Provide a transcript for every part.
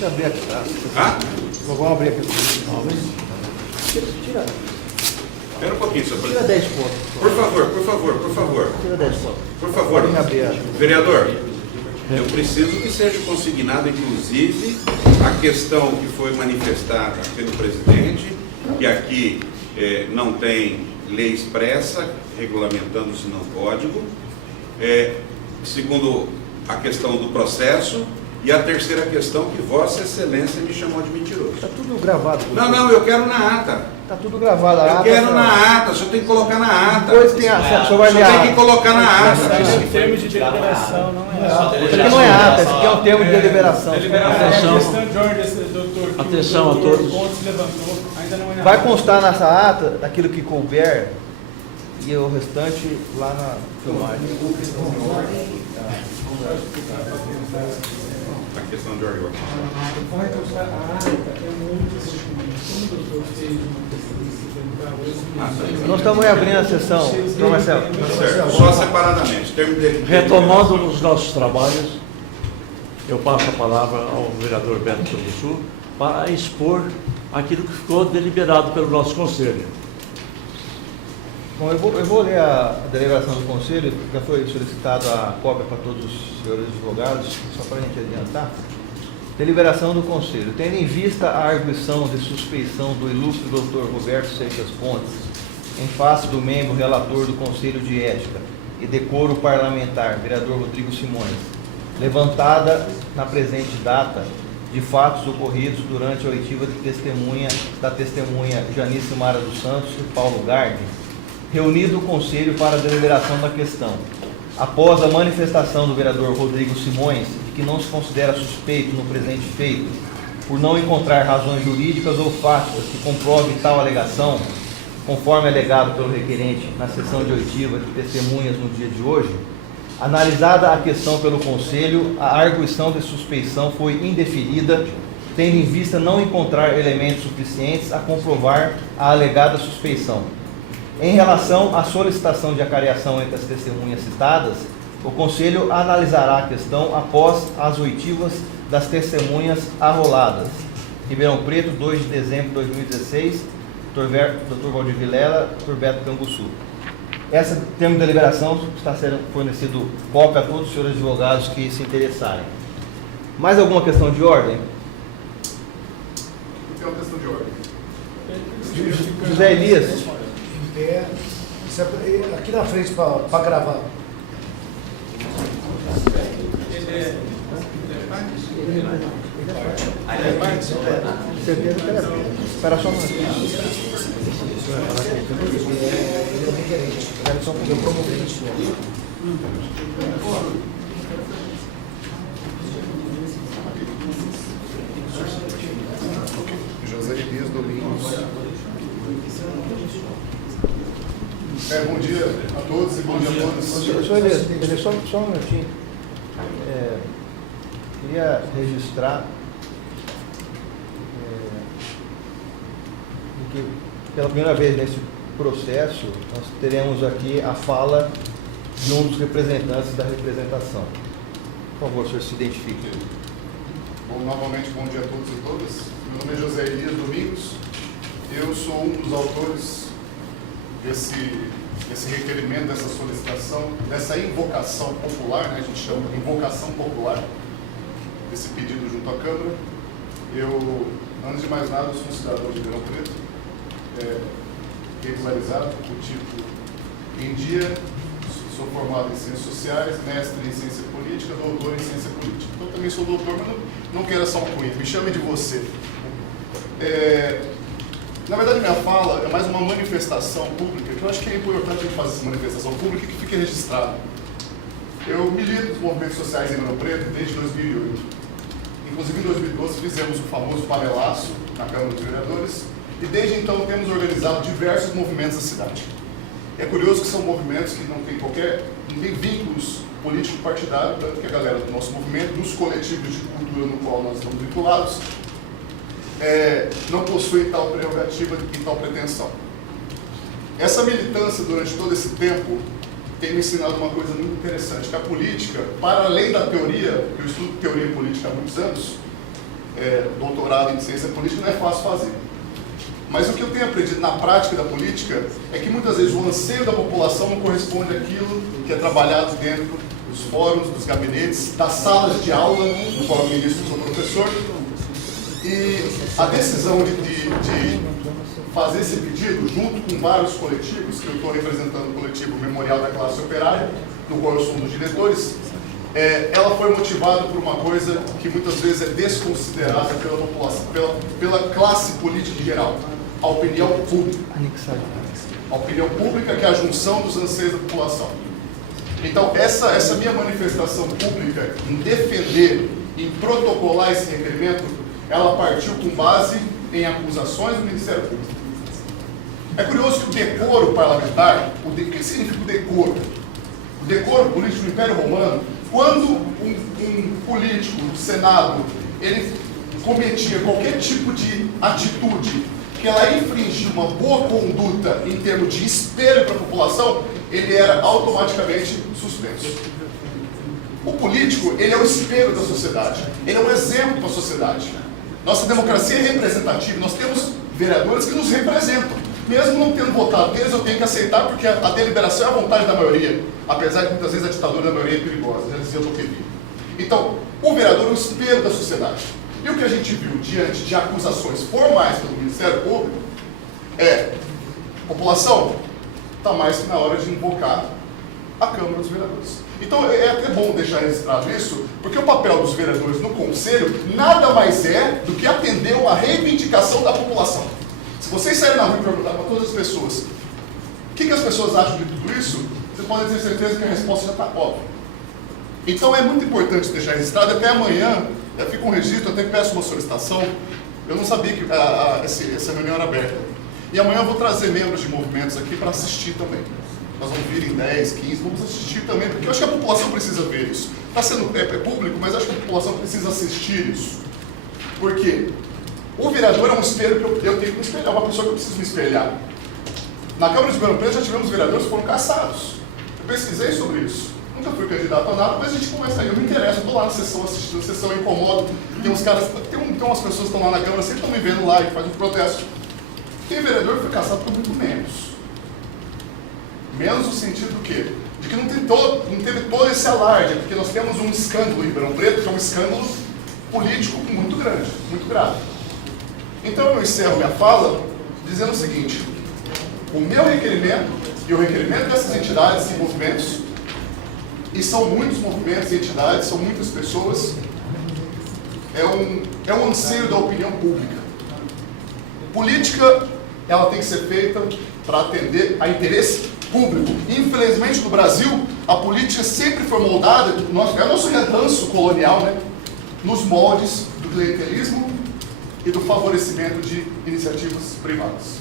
Deixa eu abrir aqui, tá? Vamos abrir aqui. Tira. Espera um pouquinho, senhor Tira presidente. 10 pontos. Por favor. Tira 10 pontos. Por favor. Pode abrir. Vereador, eu preciso que seja consignado, inclusive, a questão que foi manifestada pelo presidente, que aqui não tem lei expressa, regulamentando-se no código, segundo a questão do processo, e a terceira questão que Vossa Excelência me chamou de mentiroso. Está tudo gravado. Não, eu quero na ata. Está tudo gravado. Eu quero na ata, o senhor tem que colocar na ata. Depois tem a. O senhor vai O ler senhor a tem que colocar na ata. Em termos de deliberação, não é ata. Isso aqui não é ata, isso aqui é um termo de deliberação. Deliberação. A questão de ordem, doutor, que Atenção o a doutor todos. Pontes levantou, ainda não é Vai ata. constar nessa ata daquilo que couber e o restante lá na filmagem. A questão de ordem. Vai constar a ata, é muito como o doutor fez uma questão de Nós estamos reabrindo a sessão. Então, Marcelo. Certo, só separadamente. Termo de Retomando os nossos trabalhos, eu passo a palavra ao vereador Beto Sul para expor aquilo que ficou deliberado pelo nosso conselho. Bom, eu vou ler a deliberação do Conselho, já foi solicitado a cópia para todos os senhores advogados, só para a gente adiantar. Deliberação do Conselho. Tendo em vista a arguição de suspeição do ilustre doutor Roberto Seixas Pontes, em face do membro relator do Conselho de Ética e Decoro Parlamentar, vereador Rodrigo Simões, levantada na presente data de fatos ocorridos durante a oitiva de testemunha Janice Mara dos Santos e Paulo Garde, reunido o Conselho para a deliberação da questão. Após a manifestação do vereador Rodrigo Simões de que não se considera suspeito no presente feito, por não encontrar razões jurídicas ou fáticas que comprovem tal alegação, conforme alegado pelo requerente na sessão de oitiva de testemunhas no dia de hoje, analisada a questão pelo Conselho, a arguição de suspeição foi indeferida, tendo em vista não encontrar elementos suficientes a comprovar a alegada suspeição. Em relação à solicitação de acareação entre as testemunhas citadas, o Conselho analisará a questão após as oitivas das testemunhas arroladas. Ribeirão Preto, 2 de dezembro de 2016, Dr. Valdir Vilela, Dr. Beto Canguçu. Essa termo de deliberação está sendo fornecido cópia a todos os senhores advogados que se interessarem. Mais alguma questão de ordem? Tem uma questão de ordem. José Elias. Aqui na frente para gravar. Certeza que era. Espera só um minutinho. Espera só um pouquinho. Eu promovi isso. José Elias Domingos. Bom dia a todos e bom dia a todos. Senhor Elias, só um minutinho. Queria registrar que pela primeira vez nesse processo nós teremos aqui a fala de um dos representantes da representação. Por favor, senhor, se identifique. Bom, novamente, bom dia a todos e todas. Meu nome é José Elias Domingos. Eu sou um dos autores desse requerimento, dessa solicitação, dessa invocação popular, né, a gente chama de invocação popular, desse pedido junto à Câmara. Eu, antes de mais nada, eu sou um cidadão de Ribeirão Preto, regularizado, o título em dia, sou formado em Ciências Sociais, mestre em Ciência Política, doutor em Ciência Política. Então, também sou doutor, mas não quero essa alcunha, me chame de você. Na verdade, minha fala é mais uma manifestação pública, que eu acho que é importante a gente fazer essa manifestação pública e que fique registrado. Eu milito nos movimentos sociais em Ribeirão Preto desde 2008. Inclusive, em 2012, fizemos o famoso panelaço na Câmara dos Vereadores e, desde então, temos organizado diversos movimentos da cidade. É curioso que são movimentos que não têm vínculos político-partidários, tanto que a galera do nosso movimento, dos coletivos de cultura no qual nós estamos vinculados, não possui tal prerrogativa e tal pretensão. Essa militância, durante todo esse tempo, tem me ensinado uma coisa muito interessante, que a política, para além da teoria, que eu estudo teoria política há muitos anos, doutorado em ciência política, não é fácil fazer. Mas o que eu tenho aprendido na prática da política é que muitas vezes o anseio da população não corresponde àquilo que é trabalhado dentro dos fóruns, dos gabinetes, das salas de aula, no qual eu ministro sou professor. E a decisão de fazer esse pedido, junto com vários coletivos, que eu estou representando o coletivo Memorial da Classe Operária, no qual eu sou um dos diretores, ela foi motivada por uma coisa que muitas vezes é desconsiderada pela população, pela classe política em geral, a opinião pública. A opinião pública, que é a junção dos anseios da população. Então, essa minha manifestação pública em defender, em protocolar esse requerimento, ela partiu com base em acusações do Ministério Público. É curioso que o decoro parlamentar, o que significa o decoro? O decoro político do Império Romano, quando um político do Senado, ele cometia qualquer tipo de atitude que ela infringia uma boa conduta em termos de espelho para a população, ele era automaticamente suspenso. O político, ele é o espelho da sociedade, ele é um exemplo para a sociedade. Nossa democracia é representativa, nós temos vereadores que nos representam. Mesmo não tendo votado neles, eu tenho que aceitar, porque a deliberação é a vontade da maioria, apesar de muitas vezes a ditadura da maioria é perigosa, já dizia o Tocqueville. Então, o vereador é o espelho da sociedade. E o que a gente viu diante de acusações formais pelo Ministério Público população, está mais que na hora de invocar a Câmara dos Vereadores. Então é até bom deixar registrado isso, porque o papel dos vereadores no Conselho nada mais é do que atender uma reivindicação da população. Se vocês saírem na rua e perguntar para todas as pessoas o que as pessoas acham de tudo isso, vocês podem ter certeza que a resposta já está óbvia. Então é muito importante deixar registrado. Até amanhã, fica um registro, até peço uma solicitação. Eu não sabia que essa reunião era aberta. E amanhã eu vou trazer membros de movimentos aqui para assistir também. Nós vamos vir em 10, 15, vamos assistir também, porque eu acho que a população precisa ver isso. Está sendo público, mas acho que a população precisa assistir isso. Por quê? O vereador é um espelho que eu tenho que me espelhar, é uma pessoa que eu preciso me espelhar. Na Câmara de Ribeirão Preto já tivemos vereadores que foram caçados. Eu pesquisei sobre isso. Nunca fui candidato a nada, mas a gente começa aí. Eu me interesso, eu estou lá na sessão assistindo, a sessão eu incomodo. Tem uns caras, tem umas pessoas que estão lá na Câmara, sempre estão me vendo lá e fazem um protesto. Tem vereador que foi caçado por muito menos. Menos no sentido do quê? De que não teve todo esse alarde, porque nós temos um escândalo em Ribeirão Preto, que é um escândalo político muito grande, muito grave. Então eu encerro minha fala dizendo o seguinte: o meu requerimento e o requerimento dessas entidades e movimentos, e são muitos movimentos e entidades, são muitas pessoas, é um anseio da opinião pública. Política, ela tem que ser feita para atender a interesse público. Infelizmente, no Brasil, a política sempre foi moldada, é o nosso redanço colonial, né? Nos moldes do clientelismo e do favorecimento de iniciativas privadas.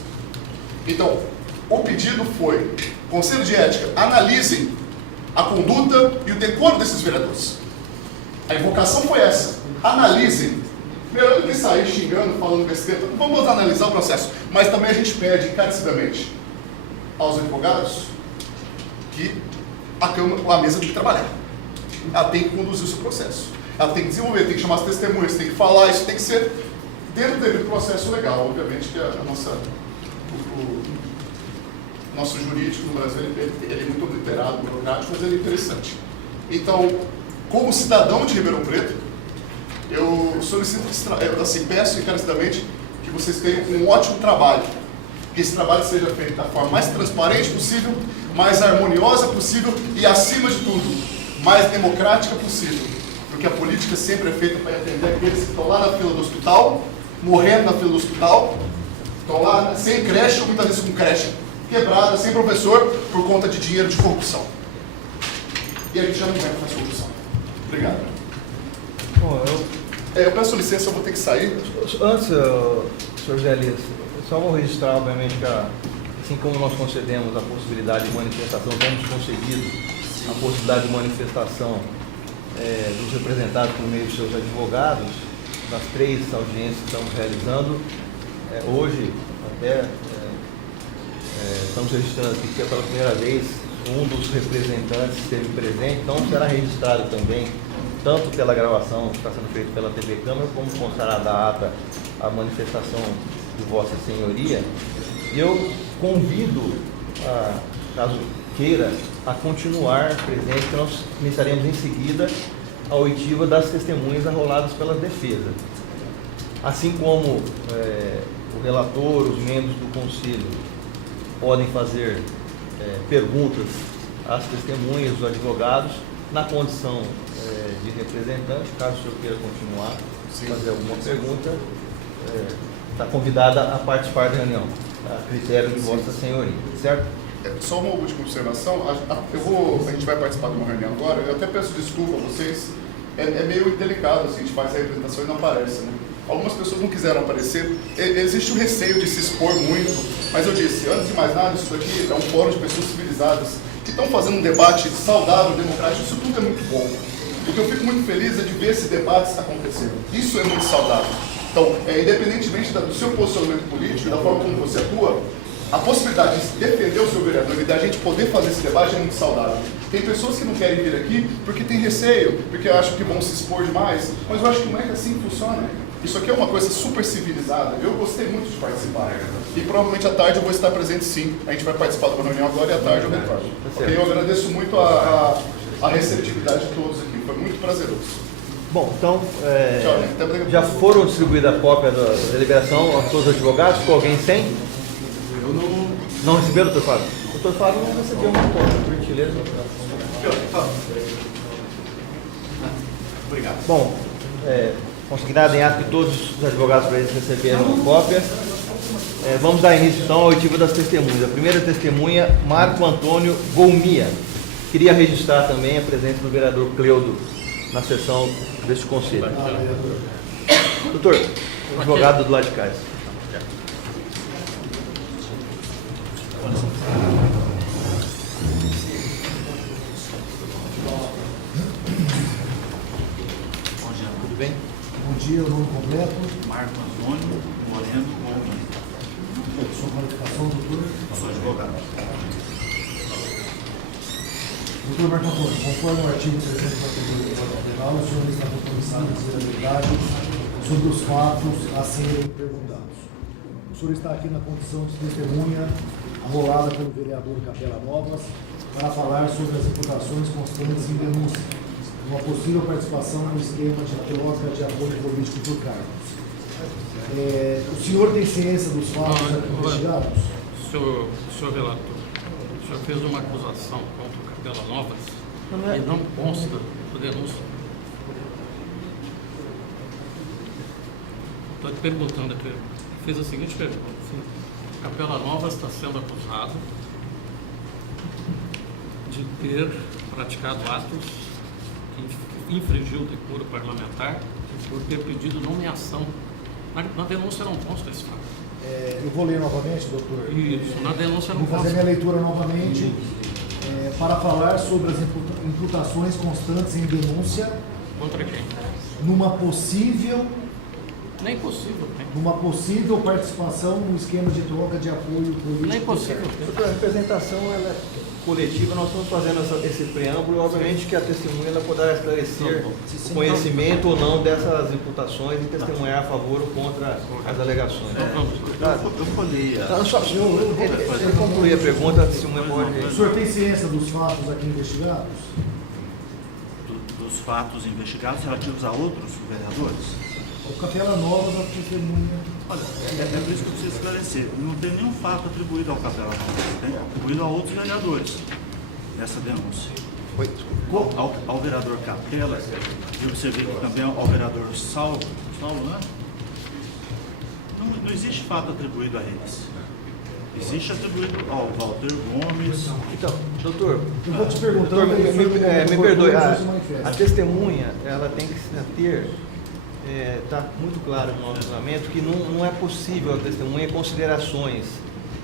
Então, o pedido foi: Conselho de Ética, analisem a conduta e o decoro desses vereadores. A invocação foi essa: analisem. Melhor do que sair xingando, falando besteira, vamos analisar o processo. Mas também a gente pede encarecidamente aos advogados que a mesa tem que trabalhar. Ela tem que conduzir o seu processo. Ela tem que desenvolver, tem que chamar as testemunhas, tem que falar, isso tem que ser dentro do devido processo legal. Obviamente que o nosso jurídico no Brasil ele é muito obliterado, burocrático, mas ele é interessante. Então, como cidadão de Ribeirão Preto, eu solicito, assim, peço encarecidamente que vocês tenham um ótimo trabalho, que esse trabalho seja feito da forma mais transparente possível, mais harmoniosa possível e, acima de tudo, mais democrática possível, porque a política sempre é feita para atender aqueles que estão lá na fila do hospital, morrendo na fila do hospital, estão lá sem creche, ou muitas vezes com creche quebrada, sem professor, por conta de dinheiro de corrupção. E a gente já não vai mais corrupção. Obrigado. Bom, eu peço licença, eu vou ter que sair. Antes, senhor Zé Elias, só vou registrar, obviamente, que assim como nós concedemos a possibilidade de manifestação, temos concedido a possibilidade de manifestação dos representados por meio de seus advogados, nas 3 audiências que estamos realizando. Hoje, até estamos registrando aqui que pela primeira vez um dos representantes esteve presente, então será registrado também tanto pela gravação que está sendo feita pela TV Câmara, como constará da ata a manifestação de Vossa Senhoria. Eu convido, caso queira, a continuar, presidente, que nós iniciaremos em seguida a oitiva das testemunhas arroladas pela defesa. Assim como o relator, os membros do Conselho podem fazer perguntas às testemunhas, os advogados, na condição de representante, caso o senhor queira continuar, fazer alguma pergunta, está convidada a participar da reunião, a critério de Vossa Senhoria, certo? Só uma última observação, a gente vai participar de uma reunião agora, eu até peço desculpa a vocês, é meio delicado, assim, a gente faz a representação e não aparece, né? Algumas pessoas não quiseram aparecer, existe o receio de se expor muito, mas eu disse, antes de mais nada, isso daqui é um fórum de pessoas civilizadas, que estão fazendo um debate saudável, democrático, isso tudo é muito bom. O que eu fico muito feliz é de ver esses debates acontecendo, isso é muito saudável. Então, independentemente do seu posicionamento político e da forma como você atua, a possibilidade de defender o seu vereador e da gente poder fazer esse debate é muito saudável. Tem pessoas que não querem vir aqui porque tem receio, porque acham que vão se expor demais, mas eu acho que não é que assim funciona. Isso aqui é uma coisa super civilizada, eu gostei muito de participar. E provavelmente à tarde eu vou estar presente sim. A gente vai participar de uma reunião agora e à tarde eu retorno. Okay? Eu agradeço muito a receptividade de todos aqui, foi muito prazeroso. Bom, então, já foram distribuídas a cópia da deliberação a todos os advogados? Ficou alguém sem? Eu não... Não recebeu, doutor Fábio? O doutor Fábio não recebeu uma cópia, por gentileza. Obrigado. Bom, consignado em ato que todos os advogados presentes receberam uma cópia. Vamos dar início, então, à oitiva das testemunhas. A primeira testemunha, Marco Antônio Golmia. Queria registrar também a presença do vereador Cleudo na sessão deste conselho. Doutor, advogado do lado de cá. Tudo bem? Bom dia, o nome completo. Marco Antônio Moreno Gomes. Sua qualificação, doutor? Sou advogado. Doutor Marco Antônio, conforme o artigo 342 do Código Penal, o senhor está compromissado em dizer a verdade sobre os fatos a serem perguntados. O senhor está aqui na condição de testemunha arrolada pelo vereador Capela Novas para falar sobre as imputações constantes em denúncia, uma possível participação no esquema de troca de apoio político por cargos. O senhor tem ciência dos fatos aqui investigados? Senhor relator, o senhor fez uma acusação contra o Capela Novas e não consta do denúncio. Estou te perguntando aqui, fiz a seguinte pergunta. Capela Novas está sendo acusado de ter praticado atos que infringiu o decoro parlamentar por ter pedido nomeação. Na denúncia não consta esse fato. Eu vou ler novamente, doutor. Isso, na denúncia não consta. Vou fazer minha leitura novamente para falar sobre as imputações constantes em denúncia. Contra quem? Numa possível... Nem possível, né? Numa possível participação no esquema de troca de apoio político. Nem possível. Doutor, a representação ela é coletiva, nós estamos fazendo esse preâmbulo e obviamente que a testemunha ela poderá esclarecer o conhecimento ou não dessas imputações e testemunhar a favor ou contra as alegações. Eu folhei Eu concluí a pergunta, a testemunha pode... O senhor tem ciência dos fatos aqui investigados? dos fatos investigados relativos a outros vereadores? O Capela Novas, a testemunha... Olha, é por isso que eu preciso esclarecer. Não tem nenhum fato atribuído ao Capela Novas, tem atribuído a outros vereadores nessa denúncia. Ao vereador Capela, eu observei que também ao vereador Saulo, né? Não existe fato atribuído a eles. Existe atribuído ao Walter Gomes. Então, doutor, eu vou te perguntar... me perdoe, a testemunha ela tem que se ter... Está muito claro no nosso julgamento que não é possível a testemunha considerações.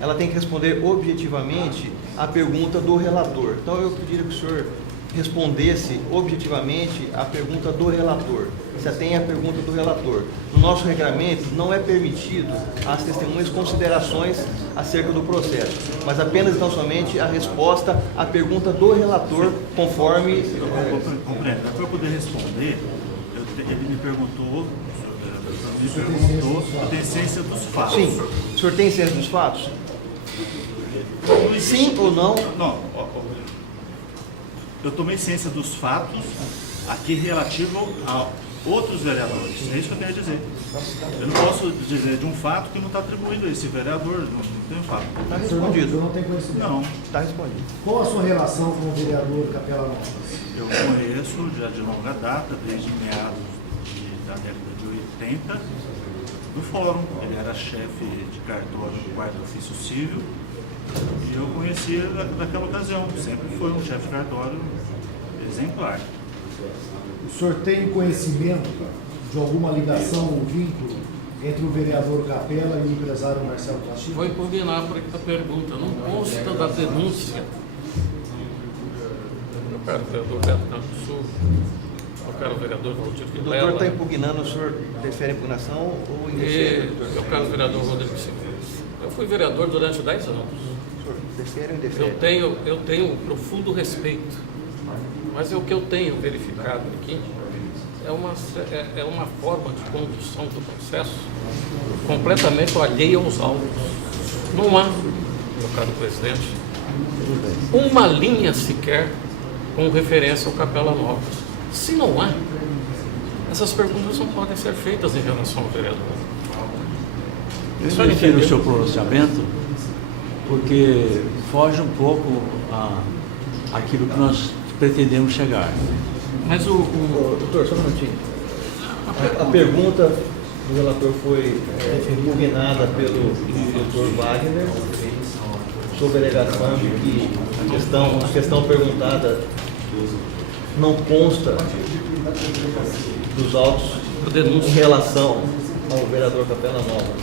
Ela tem que responder objetivamente à pergunta do relator. Então eu pediria que o senhor respondesse objetivamente a pergunta do relator. Se atém a pergunta do relator. No nosso regramento não é permitido às testemunhas considerações acerca do processo, mas apenas e tão somente a resposta à pergunta do relator, conforme... Compreendo. Para eu poder responder, ele me perguntou, eu tenho ciência dos fatos. Sim. O senhor tem ciência dos fatos? Sim ou não? Não. Eu tomei ciência dos fatos aqui relativo a outros vereadores. É isso que eu tenho a dizer. Eu não posso dizer de um fato que não está atribuído a esse vereador, não tem um fato. Está O senhor respondido. não tem conhecimento? Não. Está respondido. Qual a sua relação com o vereador Capela Novas? Eu conheço já de longa data, desde meados da década de 80, do fórum. Ele era chefe de cartório do quarto ofício civil e eu conhecia daquela ocasião. Sempre foi um chefe de cartório exemplar. O senhor tem conhecimento de alguma ligação ou vínculo entre o vereador Capela e o empresário Marcelo Castilho? Vou impugnar por a pergunta. Não consta da denúncia. Eu quero o vereador Beto Canto Sul. Eu quero o vereador Valdir O doutor Vilela. está impugnando, o senhor defere a impugnação ou indefere? Eu quero o vereador Rodrigo Silveira. Eu fui vereador durante 10 anos. O senhor defere ou indefere? Eu tenho profundo respeito, mas o que eu tenho verificado aqui é uma forma de condução do processo completamente alheia aos autos. Não há, meu caro presidente, uma linha sequer com referência ao Capela Novas. Se não há, essas perguntas não podem ser feitas em relação ao vereador. Eu defiro o seu pronunciamento porque foge um pouco aquilo que nós pretendemos chegar. Mas Doutor, só um minutinho. A pergunta do relator foi impugnada pelo doutor Wagner sob a alegação de que a questão perguntada não consta dos autos em relação ao vereador Capela Nova.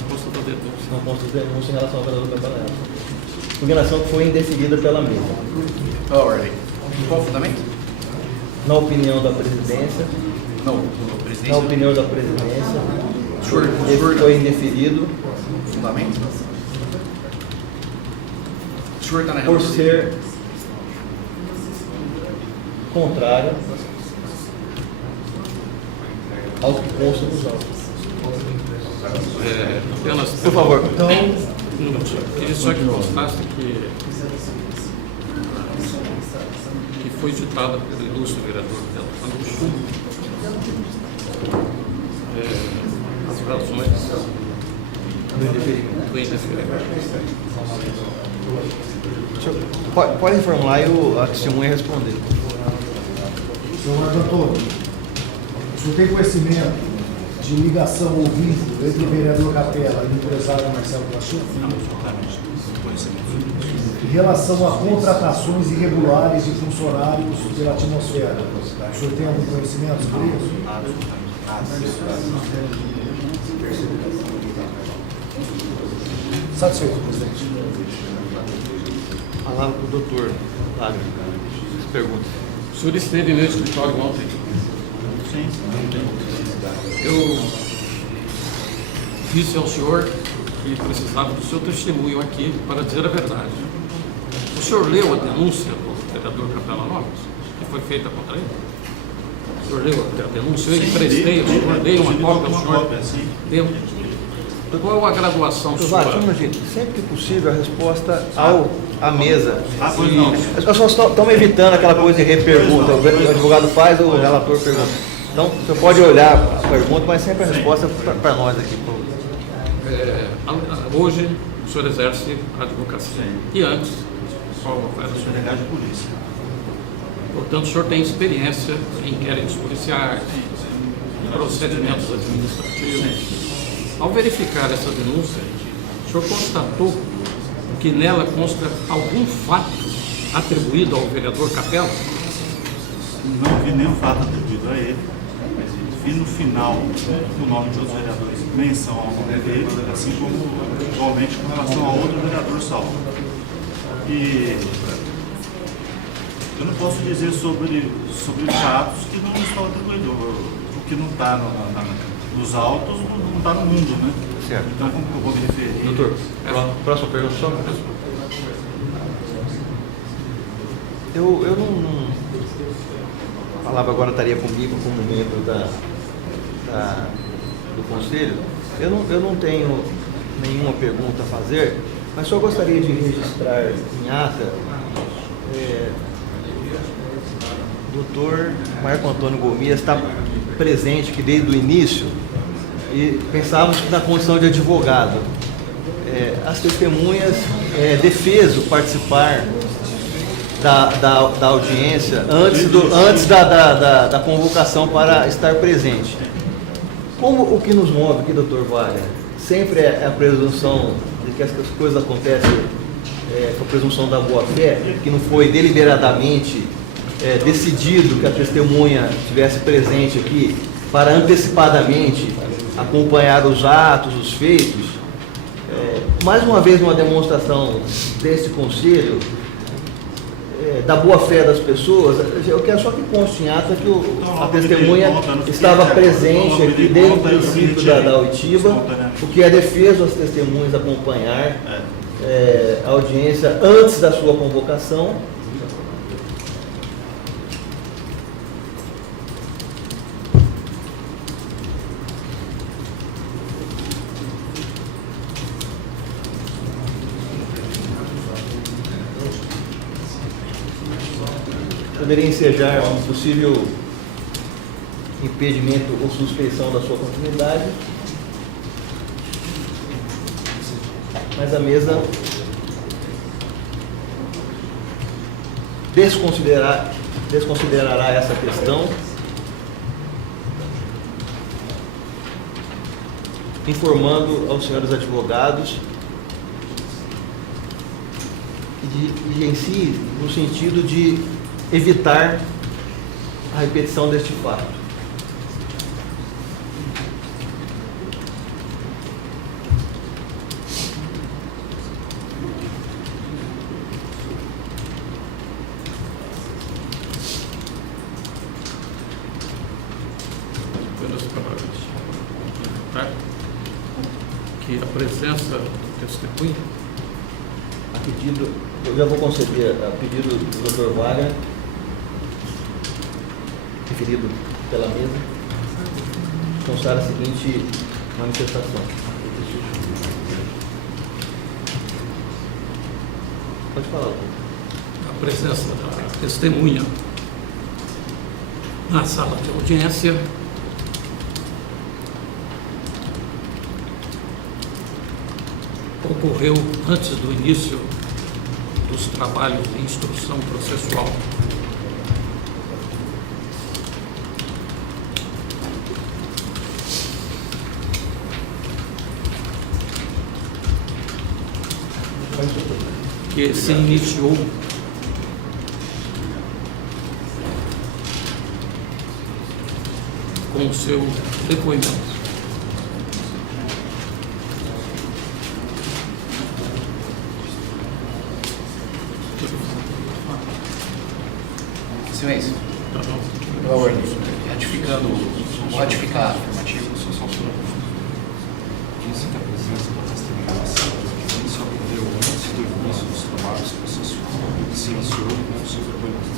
não consta da denúncia. Não consta denúncia em relação ao vereador Capela Nova. Impugnação que foi indeferida pela mesa. Alrighty. Qual o fundamento? Na opinião da presidência, Não, na presidência. opinião da presidência, Senhor, ele foi indeferido fundamento? O senhor está na por relação. ser contrário ao que consta nos autos. Apenas, Por favor. Então, um minutinho. Queria só que constasse que foi ditada pelo ilustre vereador Beto Canto Sul as razões Do indeferimento. do indeferimento. Pode reformular e a testemunha responder. senhor Antônio, o senhor tem conhecimento de ligação ou vínculo entre o vereador Capela e o empresário Marcelo Castilho? Não, absolutamente. Conhecimento. Em relação a contratações irregulares de funcionários pela atmosfera, o senhor tem algum conhecimento sobre isso? Satisfeito, presidente. Palavra para o doutor Wagner. Pergunta. O senhor esteve no escritório ontem. Sim. Eu disse ao senhor que precisava do seu testemunho aqui para dizer a verdade. O senhor leu a denúncia do vereador Capela Novas, que foi feita contra ele? O senhor leu a denúncia? Eu emprestei, o senhor dei uma cópia ao senhor? Sim. Deu. Qual a graduação Doutor sua? Wagner, gente, sempre que possível a resposta à mesa. Ah, pois não. As pessoas estão evitando aquela coisa de repergunta. O advogado faz, o relator pergunta. Então, você pode olhar a pergunta, mas sempre a resposta para nós aqui. Hoje, o senhor exerce a advocacia. E antes, qual era a Sou sua delegado de polícia. Portanto, o senhor tem experiência em inquéritos policiais, em procedimentos administrativos. Ao verificar essa denúncia, o senhor constatou que nela consta algum fato atribuído ao vereador Capela? Não vi nenhum fato atribuído a ele. Vi no final, no nome de outros vereadores, menção ao nome dele, assim como igualmente com relação a outro vereador salvo. E Eu não posso dizer sobre fatos que não estão atribuídos. O que não está nos autos não está no mundo, né? Certo. Então, como que eu vou me referir? Doutor, próxima pergunta só. Eu não. A palavra agora estaria comigo como membro do Conselho. Eu não tenho nenhuma pergunta a fazer, mas só gostaria de registrar em ata. Doutor Marco Antônio Gomias está presente aqui desde o início e pensávamos que na condição de advogado. As testemunhas defeso participar da audiência antes da convocação para estar presente. Como o que nos move aqui, doutor Wagner, sempre é a presunção de que as coisas acontecem com a presunção da boa-fé, que não foi deliberadamente decidido que a testemunha estivesse presente aqui para antecipadamente acompanhar os atos, os feitos. Mais uma vez, uma demonstração desse conselho, da boa-fé das pessoas. Eu quero só que conste em ata que a testemunha estava presente aqui desde o princípio da oitiva, o que é defeso as testemunhas acompanhar a audiência antes da sua convocação. Poderia ensejar um possível impedimento ou suspeição da sua continuidade, mas a mesa desconsiderará essa questão, informando aos senhores advogados e em si, no sentido de evitar a repetição deste fato. Que a presença do testemunho, A pedido, eu já vou conceder a pedido do Dr. Wagner, referido pela mesa, constar a seguinte manifestação. Pode falar. a presença da testemunha na sala de audiência ocorreu antes do início dos trabalhos de instrução processual. Que se iniciou com o seu depoimento. Silêncio. Pela ordem. Vou ratificar a afirmativa. Disse que a presença da testemunha na sala de audiência ocorreu antes do início dos trabalhos processuais e se iniciou com o seu depoimento.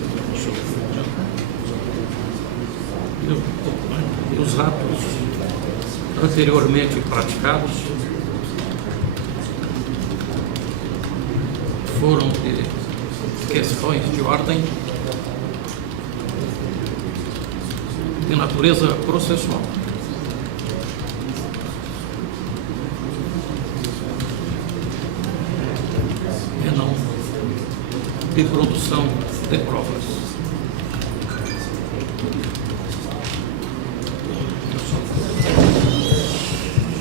E os atos anteriormente praticados foram de questões de ordem de natureza processual. E não de produção de provas.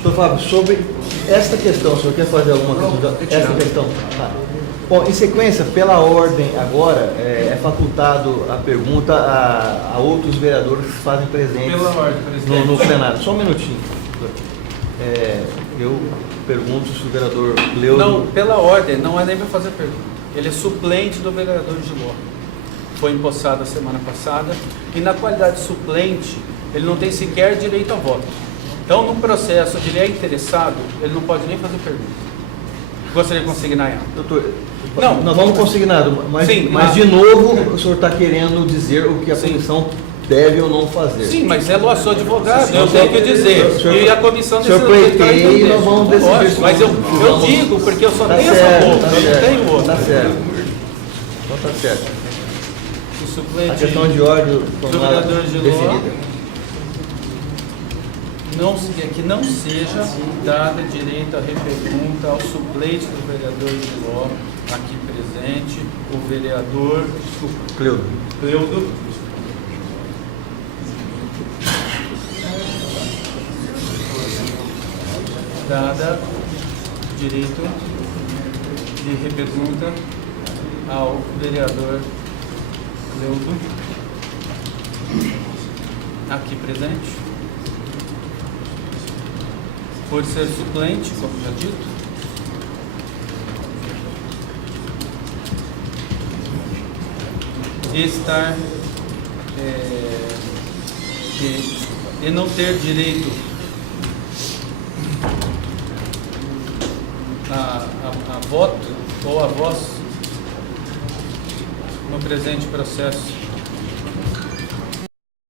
Doutor Fábio, sobre esta questão, o senhor quer fazer alguma coisa? Essa questão? Tá. Bom, em sequência, pela ordem agora, é facultado a pergunta a outros vereadores que se fazem presentes Pela ordem, presidente. no plenário. Só um minutinho. Eu pergunto se o vereador leu... Não, pela ordem, não é nem para fazer pergunta. Ele é suplente do vereador Giló. foi empossado a semana passada, e na qualidade de suplente, ele não tem sequer direito a voto. Então, no processo onde ele é interessado, ele não pode nem fazer pergunta. Gostaria de consignar ela. Doutor, Não. nós vamos consignado, mas, Sim, mas de novo o senhor está querendo dizer o que a comissão deve ou não fazer. Sim, mas é lógico, sou advogado, Sim, eu tenho que dizer. senhor- E a comissão o senhor decide, pleiteia e nós vamos decidir. Lógico, mas eu digo, porque eu só Tá tenho certo, essa boca, tá eu não certo, tenho outra. Tá certo. Então tá certo. O suplente, A questão de ordem do tomada vereador Giló, definida. que não seja dada direito à repergunta ao suplente do vereador Giló, aqui presente, o vereador Cleudo. Dada direito de repergunta ao vereador Cleudo, aqui presente, por ser suplente, como já dito, e estar e não ter direito a voto ou a voz no presente processo